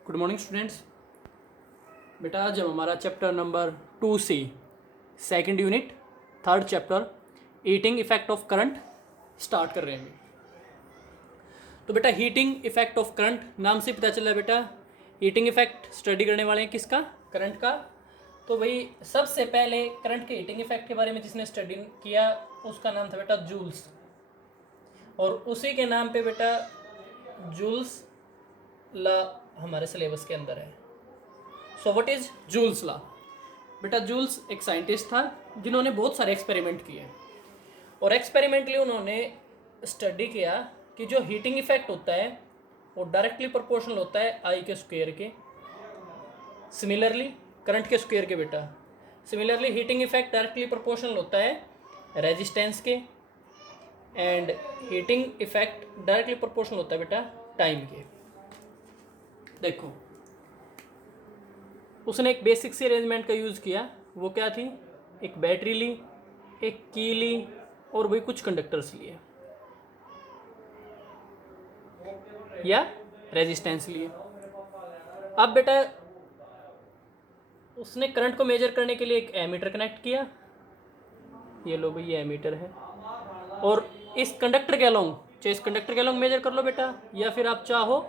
Good morning students. बेटा आज हम हमारा chapter number 2C second unit third chapter heating effect of current start कर रहे हैं। तो बेटा हीटिंग इफेक्ट ऑफ करंट नाम से पता चला बेटा हीटिंग इफेक्ट स्टडी करने वाले हैं किसका, करंट का। तो भाई सबसे पहले करंट के हीटिंग इफेक्ट के बारे में जिसने स्टडी किया उसका नाम था बेटा जूल्स, और उसी के नाम पे बेटा जूल्स ला हमारे सिलेबस के अंदर है। So what is joules law? बेटा जूल्स एक साइंटिस्ट था जिन्होंने बहुत सारे एक्सपेरिमेंट किए, और एक्सपेरिमेंटली उन्होंने स्टडी किया कि जो हीटिंग इफेक्ट होता है वो डायरेक्टली प्रोपोर्शनल होता है आई के स्क्वायर के, सिमिलरली करंट के स्क्वायर के। बेटा similarly heating effect directly proportional होता है रेजिस्टेंस के, and heating effect directly proportional होता है बेटा टाइम के। देखो उसने एक बेसिक सी अरेंजमेंट का यूज़ किया, वो क्या थी, एक बैटरी ली, एक की ली, और वही कुछ कंडक्टर्स लिए या रेजिस्टेंस लिए। अब बेटा उसने करंट को मेजर करने के लिए एक एमीटर कनेक्ट किया, ये लो भाई ये एमीटर है, और इस कंडक्टर के अलोंग, चाहे इस कंडक्टर के अलोंग मेजर कर लो बेटा, या फिर आप चाहो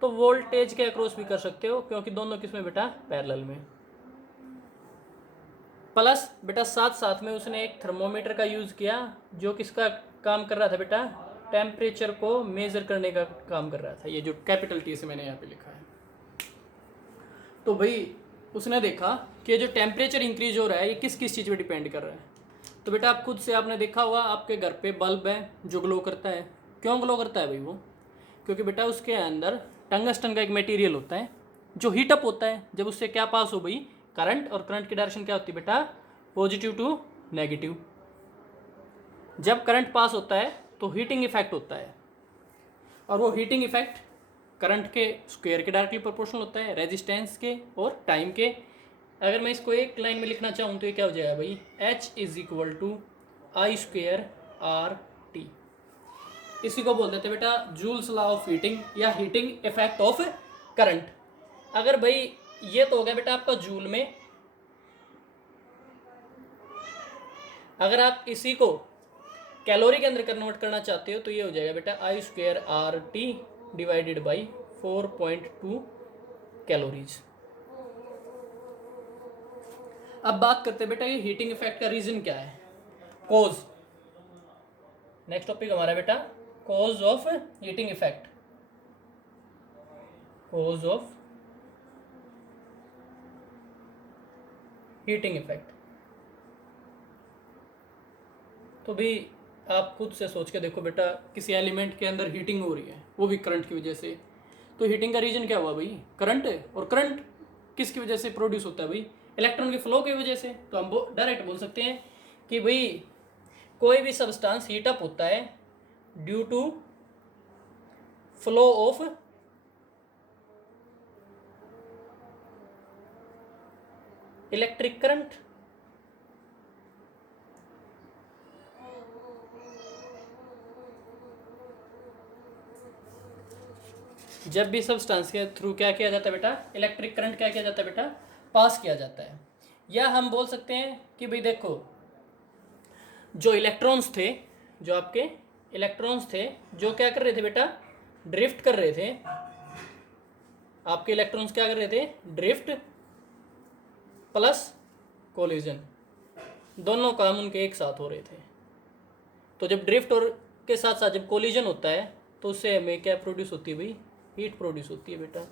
तो वोल्टेज के अक्रॉस भी कर सकते हो, क्योंकि दोनों किसमें बेटा पैरेलल में। प्लस बेटा साथ साथ में उसने एक थर्मोमीटर का यूज़ किया जो किसका काम कर रहा था बेटा, टेम्परेचर को मेज़र करने का काम कर रहा था। ये जो कैपिटल टी से मैंने यहाँ पे लिखा है। तो भाई उसने देखा कि जो टेम्परेचर इंक्रीज हो रहा है ये किस किस चीज़ पे डिपेंड कर रहा है। तो बेटा आप खुद से आपने देखा हुआ आपके घर पे बल्ब है जो ग्लो करता है। क्यों ग्लो करता है भाई वो? क्योंकि बेटा उसके अंदर टंगस्टन का एक मटेरियल होता है जो हीटअप होता है जब उससे क्या पास हो भाई, करंट, और करंट की डायरेक्शन क्या होती है बेटा, पॉजिटिव टू नेगेटिव। जब करंट पास होता है तो हीटिंग इफेक्ट होता है, और वो हीटिंग इफेक्ट करंट के स्क्वायर के डायरेक्टली प्रोपोर्शनल होता है, रेजिस्टेंस के और टाइम के। अगर मैं इसको एक लाइन में लिखना चाहूँ तो ये क्या हो जाएगा भाई, H is equal to I square R T. इसी को बोल देते बेटा जूल्स लॉ ऑफ हीटिंग या हीटिंग इफेक्ट ऑफ करंट। अगर भाई ये तो हो गया बेटा आपका जूल में, अगर आप इसी को कैलोरी के अंदर कन्वर्ट करना चाहते हो तो ये हो जाएगा बेटा I square R T divided by 4.2 calories. अब बात करते हैं बेटा ये हीटिंग इफेक्ट का रीजन क्या है, कोज। नेक्स्ट टॉपिक हमारा बेटा cause of heating effect, cause of heating effect. तो भी आप खुद से सोच के देखो बेटा, किसी एलिमेंट के अंदर हीटिंग हो रही है वो भी करंट की वजह से, तो हीटिंग का रीजन क्या हुआ भाई, करंट है। और करंट किसकी वजह से प्रोड्यूस होता है भाई, इलेक्ट्रॉन के फ्लो की वजह से। तो हम डायरेक्ट बोल सकते हैं कि भाई कोई भी सब्सटेंस हीटअप होता है due to flow of electric current. जब भी सब्सटेंस के थ्रू क्या किया जाता है बेटा, इलेक्ट्रिक करंट क्या किया जाता है बेटा, पास किया जाता है। या हम बोल सकते हैं कि भाई देखो जो इलेक्ट्रॉन्स थे, जो आपके इलेक्ट्रॉन्स थे जो क्या कर रहे थे बेटा, ड्रिफ्ट कर रहे थे। आपके इलेक्ट्रॉन्स क्या कर रहे थे, ड्रिफ्ट प्लस कोलिजन, दोनों काम उनके एक साथ हो रहे थे। तो जब ड्रिफ्ट और के साथ साथ जब कोलिजन होता है तो उससे हमें क्या प्रोड्यूस होती है भाई, हीट प्रोड्यूस होती है बेटा।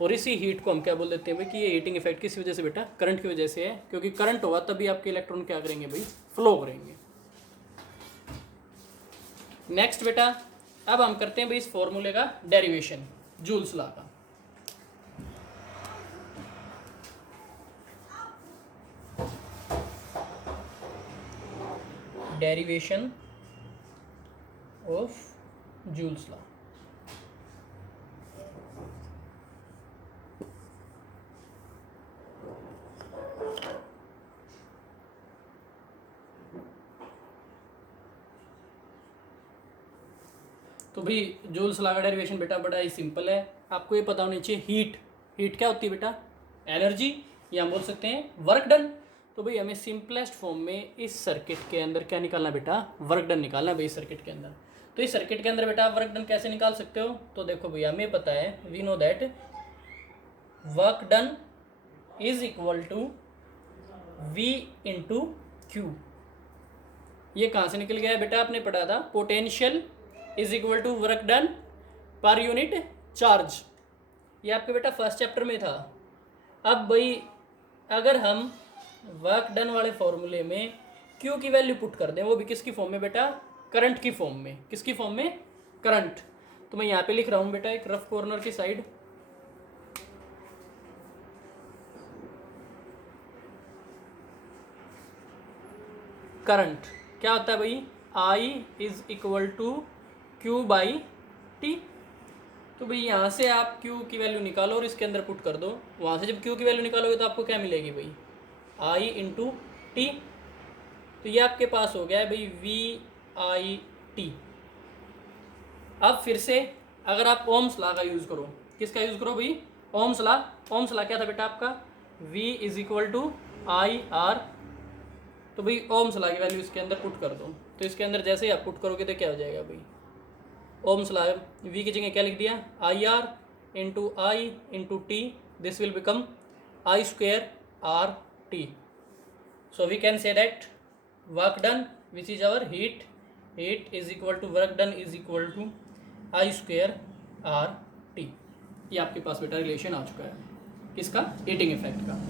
और इसी हीट को हम क्या बोल देते हैं भाई कि ये हीटिंग इफेक्ट किस वजह से बेटा, करंट की वजह से है। क्योंकि करंट होगा तभी आपके इलेक्ट्रॉन क्या करेंगे भाई, फ्लो करेंगे। नेक्स्ट बेटा अब हम करते हैं भाई इस फॉर्मूले का डेरिवेशन, जूल्स लॉ का। Derivation of joules law. तो भाई जूल्स लॉ का डेरिवेशन बेटा बड़ा ही सिंपल है, आपको ये पता होनी चाहिए। हीट, हीट क्या होती है बेटा? एनर्जी, या हम बोल सकते हैं वर्क डन। तो भाई हमें सिंपलेस्ट फॉर्म में इस सर्किट के अंदर क्या निकालना बेटा? वर्क डन निकालना है भाई सर्किट के अंदर। तो इस सर्किट के अंदर बेटा आप वर्क डन कैसे निकाल सकते हो? तो देखो भैया हमें पता है, we know that work done is equal to V into Q. ये कहाँ से निकल गया है बेटा? आपने पढ़ा था potential is equal to work done per unit charge, ये आपके बेटा फर्स्ट चैप्टर में था। अब भाई अगर हम वर्क डन वाले फॉर्मूले में क्यू की वैल्यू पुट कर दें, वो भी किसकी फॉर्म में बेटा? करंट की फॉर्म में। किसकी फॉर्म में? करंट। तो मैं यहाँ पे लिख रहा हूँ बेटा एक रफ कॉर्नर की साइड, करंट क्या होता है भाई? I is equal to Q by T. तो भाई यहाँ से आप Q की वैल्यू निकालो और इसके अंदर पुट कर दो। वहाँ से जब Q की वैल्यू निकालोगे तो आपको क्या मिलेगी भाई? I into T. तो ये आपके पास हो गया है भाई VIT। अब फिर से अगर आप ओम्स लॉ का यूज़ करो, किसका यूज़ करो भाई? Ohm's law. ओम्स लॉ क्या था बेटा आपका? V is equal to IR। तो भाई ओम्स लॉ की वैल्यू इसके अंदर पुट कर दो। तो इसके अंदर जैसे ही आप पुट करोगे तो क्या हो जाएगा भाई? ओम्स लॉ V की जगह क्या लिख दिया? IR into I into T. This will become I square R T। So we can say that work done which is our heat, heat is equal to work done is equal to I square R T। ये आपके पास बेटा relation आ चुका है किसका? Heating effect का।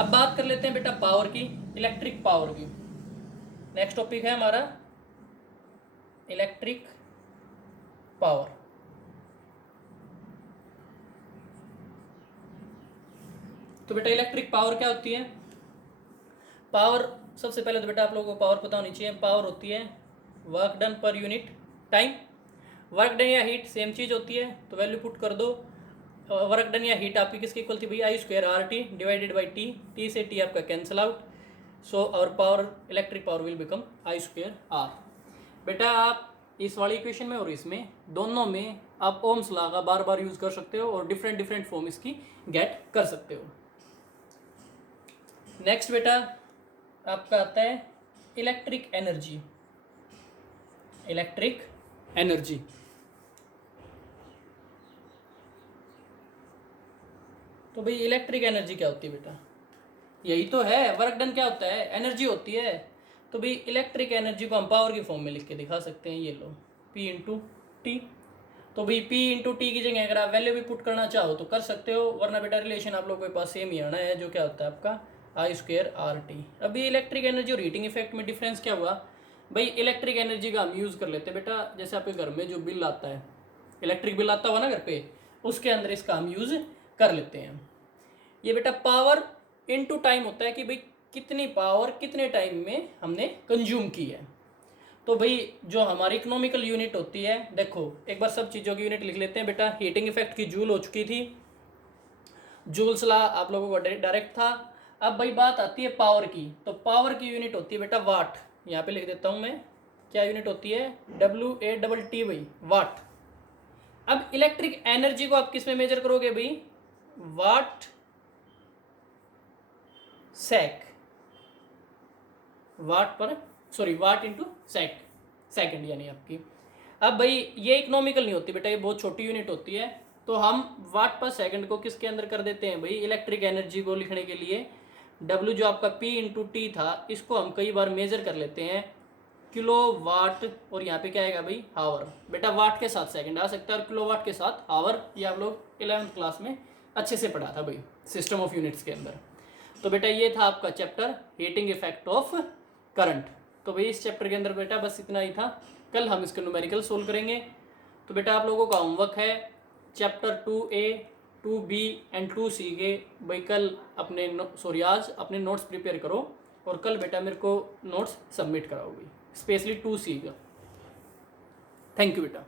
अब बात कर लेते हैं बेटा पावर की, इलेक्ट्रिक पावर की। नेक्स्ट टॉपिक है हमारा इलेक्ट्रिक पावर। तो बेटा इलेक्ट्रिक पावर क्या होती है? पावर, सबसे पहले तो बेटा आप लोगों को पावर पता होनी चाहिए। पावर होती है work done per unit time. Work done या हीट सेम चीज़ होती है, तो वैल्यू पुट कर दो। वर्क डन या हीट आपकी किसकी इक्वल थी भाई? I square R T divided by T. T से टी आपका cancel out, so our power, electric power will become I square R। बेटा आप इस वाली इक्वेशन में और इसमें दोनों में आप ओम्स लॉ का बार बार यूज़ कर सकते हो और डिफरेंट डिफरेंट फॉर्म इसकी गेट कर सकते हो। नेक्स्ट बेटा आपका आता है इलेक्ट्रिक एनर्जी। इलेक्ट्रिक एनर्जी तो भाई इलेक्ट्रिक एनर्जी क्या होती है बेटा? यही तो है, वर्क डन क्या होता है? एनर्जी होती है। तो भाई इलेक्ट्रिक एनर्जी को हम पावर की फॉर्म में लिख के दिखा सकते हैं, ये लो P इंटू टी। तो भाई P इंटू टी की जगह अगर आप वैल्यू भी पुट करना चाहो तो कर सकते हो, वरना बेटा रिलेशन आप लोगों के पास सेम ही आना है, जो क्या होता है आपका I स्क्वेयर R T। अभी इलेक्ट्रिक एनर्जी और हीटिंग इफेक्ट में डिफरेंस क्या हुआ भाई? इलेक्ट्रिक एनर्जी का हम यूज़ कर लेते हैं बेटा, जैसे आपके घर में जो बिल आता है, इलेक्ट्रिक बिल आता हुआ ना घर पे, उसके अंदर इसका हम यूज़ कर लेते हैं। ये बेटा पावर इनटू टाइम होता है कि भाई कितनी पावर कितने टाइम में हमने कंज्यूम की है। तो भाई जो हमारी इकोनॉमिकल यूनिट होती है, देखो एक बार सब चीज़ों की यूनिट लिख लेते हैं बेटा। हीटिंग इफेक्ट की जूल हो चुकी थी, जूल्स लॉ आप लोगों को डायरेक्ट था। अब भाई बात आती है पावर की, तो पावर की यूनिट होती है बेटा वाट। यहाँ पे लिख देता हूँ मैं, क्या यूनिट होती है? WAT भाई, वाट। अब इलेक्ट्रिक एनर्जी को आप किस में मेजर करोगे भाई? वाट sec, watt per, sorry watt into sec, second यानी आपकी। अब भाई ये इकोनॉमिकल नहीं होती बेटा, ये बहुत छोटी यूनिट होती है, तो हम वाट पर सेकंड को किसके अंदर कर देते हैं भाई? इलेक्ट्रिक एनर्जी को लिखने के लिए W जो आपका P इंटू टी था, इसको हम कई बार मेजर कर लेते हैं किलो वाट, और यहाँ पे क्या आएगा भाई? हावर। बेटा वाट के साथ सेकंड आ सकता है और किलो वाट के साथ हावर, ये आप लोग 11th क्लास में अच्छे से पढ़ा था भाई सिस्टम ऑफ यूनिट्स के अंदर। तो बेटा ये था आपका chapter heating effect of current. तो भाई इस चैप्टर के अंदर बेटा बस इतना ही था, कल हम इसके न्यूमेरिकल सोल्व करेंगे। तो बेटा आप लोगों का होमवर्क है chapter 2A 2B and 2C के भाई कल अपने आज अपने नोट्स प्रिपेयर करो, और कल बेटा मेरे को नोट्स सबमिट कराओगी, स्पेशली 2C का। थैंक यू बेटा।